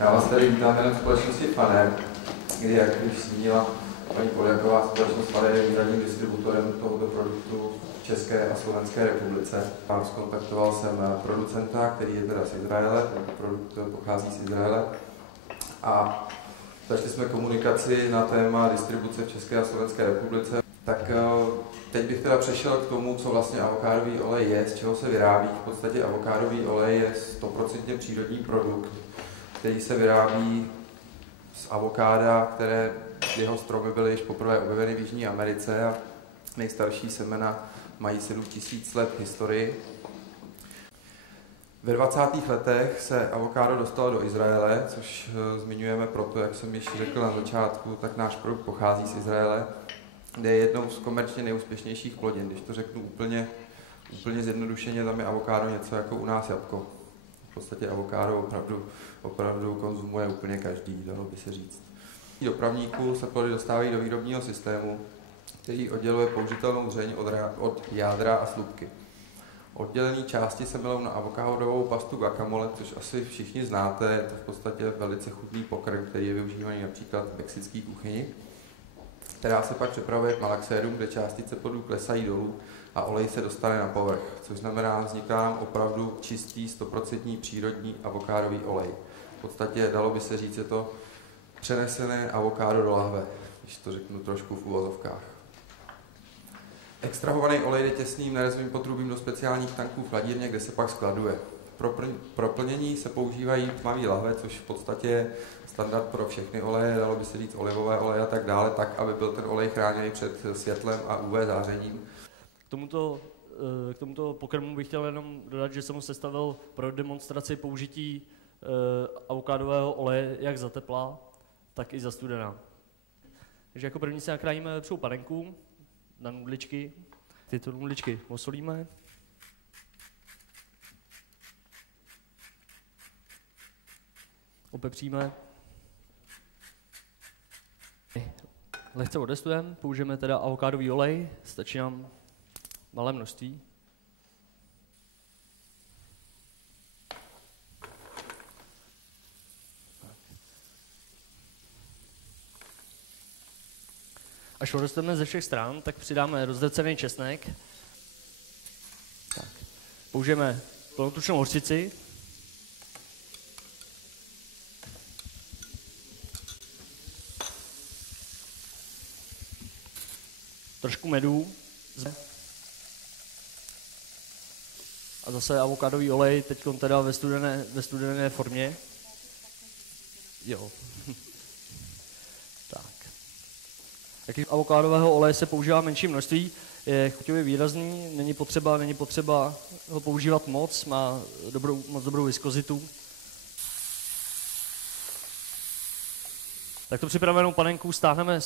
Já vás tady vítám jménem společnosti Faner, kdy, jak už zmínila paní Poljaková, společnost Faner je významným distributorem tohoto produktu v České a Slovenské republice. A zkontaktoval jsem producenta, který je teda z Izraele, ten produkt pochází z Izraele. A začali jsme komunikaci na téma distribuce v České a Slovenské republice. Tak teď bych teda přešel k tomu, co vlastně avokádový olej je, z čeho se vyrábí. V podstatě avokádový olej je 100% přírodní produkt, který se vyrábí z avokáda, které jeho stromy byly již poprvé objeveny v Jižní Americe a nejstarší semena mají 7000 let historii. Ve 20. letech se avokádo dostalo do Izraele, což zmiňujeme proto, jak jsem již řekl na začátku, tak náš produkt pochází z Izraele, kde je jednou z komerčně nejúspěšnějších plodin. Když to řeknu úplně zjednodušeně, tam je avokádo něco jako u nás jabko. V podstatě avokádo opravdu konzumuje úplně každý, dalo by se říct. Dopravníků se plody dostávají do výrobního systému, který odděluje použitelnou dřeň od jádra a slupky. Oddělené části se milou na avokádovou pastu guacamole, což asi všichni znáte, je to v podstatě velice chutný pokrm, který je využívaný například v mexické kuchyni, která se pak přepravuje k malaxérům, kde částice plodů klesají dolů a olej se dostane na povrch, což znamená, vzniká nám opravdu čistý, 100% přírodní avokádový olej. V podstatě dalo by se říct, je to přenesené avokádo do lahve, když to řeknu trošku v uvozovkách. Extrahovaný olej jde těsným nerezovým potrubím do speciálních tanků v chladírně, kde se pak skladuje. Pro plnění se používají tmavé lahve, což v podstatě je standard pro všechny oleje, dalo by se říct olivové oleje a tak dále, tak, aby byl ten olej chráněný před světlem a UV zářením. K tomuto pokrmu bych chtěl jenom dodat, že jsem ho sestavil pro demonstraci použití avokádového oleje jak za tepla, tak i za studená. Takže jako první si nakrájíme vepřovou panenku na nudličky. Tyto nudličky osolíme. Opepříme. Lehce odestujeme, použijeme teda avokádový olej, stačí nám malé množství. Až odestujeme ze všech stran, tak přidáme rozdrcený česnek. Tak. Použijeme plnotučnou hořčici. Trošku medu. A zase avokádový olej, teď teda ve studené formě. Jo. Tak. Taky avokádového oleje se používá menší množství, je chuťově výrazný, není potřeba ho používat moc, má moc dobrou viskozitu. Takto připravenou panenku stáhneme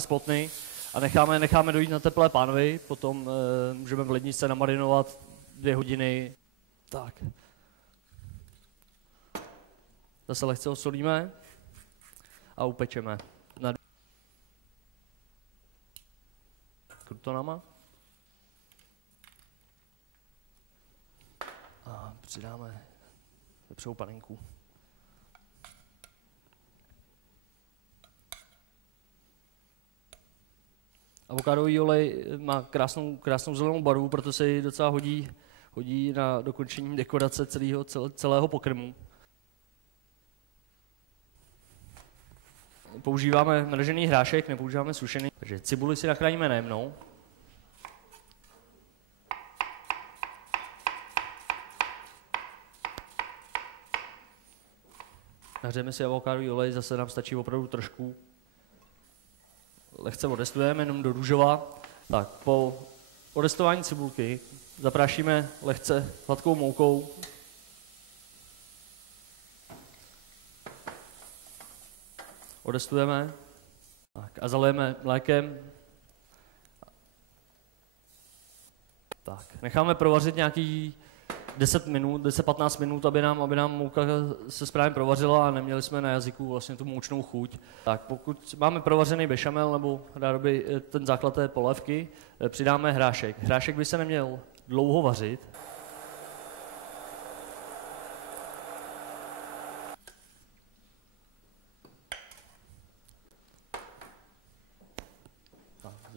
z plotny a necháme dojít na teplé pánvi, potom můžeme v ledničce namarinovat 2 hodiny. Tak. Zase lehce osolíme a upečeme. Krutonama. A přidáme vepřovou panenku. Avokádový olej má krásnou zelenou barvu, proto se ji docela hodí na dokončení dekorace celého pokrmu. Používáme mražený hrášek, nepoužíváme sušený, takže cibuli si nakrájíme najemnou. Nahřejeme si avokádový olej, zase nám stačí opravdu trošku. Lehce odestujeme jenom do růžova. Tak, po odestování cibulky zaprášíme lehce hladkou moukou. Odestujeme a zalijeme mlékem. Tak, necháme provařit nějaký 10-15 minut, aby nám mouka se správně provařila a neměli jsme na jazyku vlastně tu moučnou chuť. Tak pokud máme provařený bešamel nebo rádoby ten základ té polévky, přidáme hrášek. Hrášek by se neměl dlouho vařit.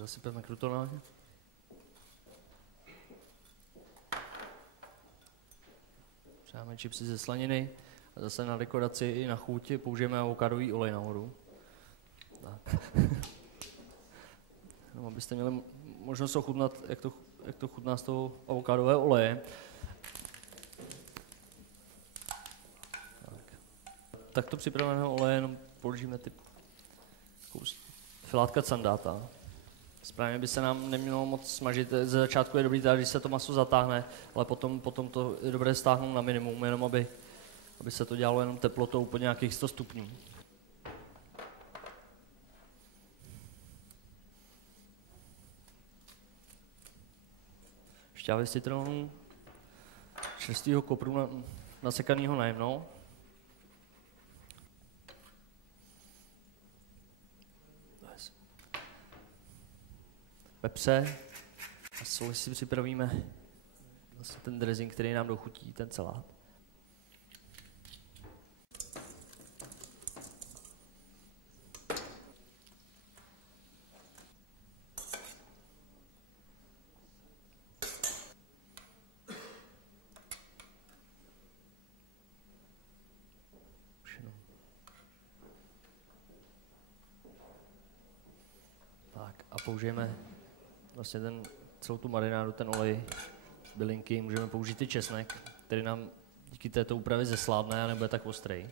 zasypeme krutonáž. Přidáme čipsy ze slaniny. A zase na dekoraci i na chuť použijeme avokádový olej nahoru. Tak. No, abyste měli možnost ochutnat, jak to chutná z toho avokádového oleje. Takto připraveného oleje jenom položíme ty filátka sandáta. Správně by se nám nemělo moc smažit. Ze začátku je dobrý, když se to maso zatáhne, ale potom to je dobré stáhnout na minimum, jenom aby se to dělalo jenom teplotou po nějakých 100 stupňů. Šťávy citronu, čerstvého kopru nasekaného najemno. Pepře a soli si připravíme vlastně ten dressing, který nám dochutí ten salát. Tak a použijeme vlastně celou tu marinádu, ten olej, bylinky, můžeme použít i česnek, který nám díky této úpravě zesládne a nebude tak ostrý.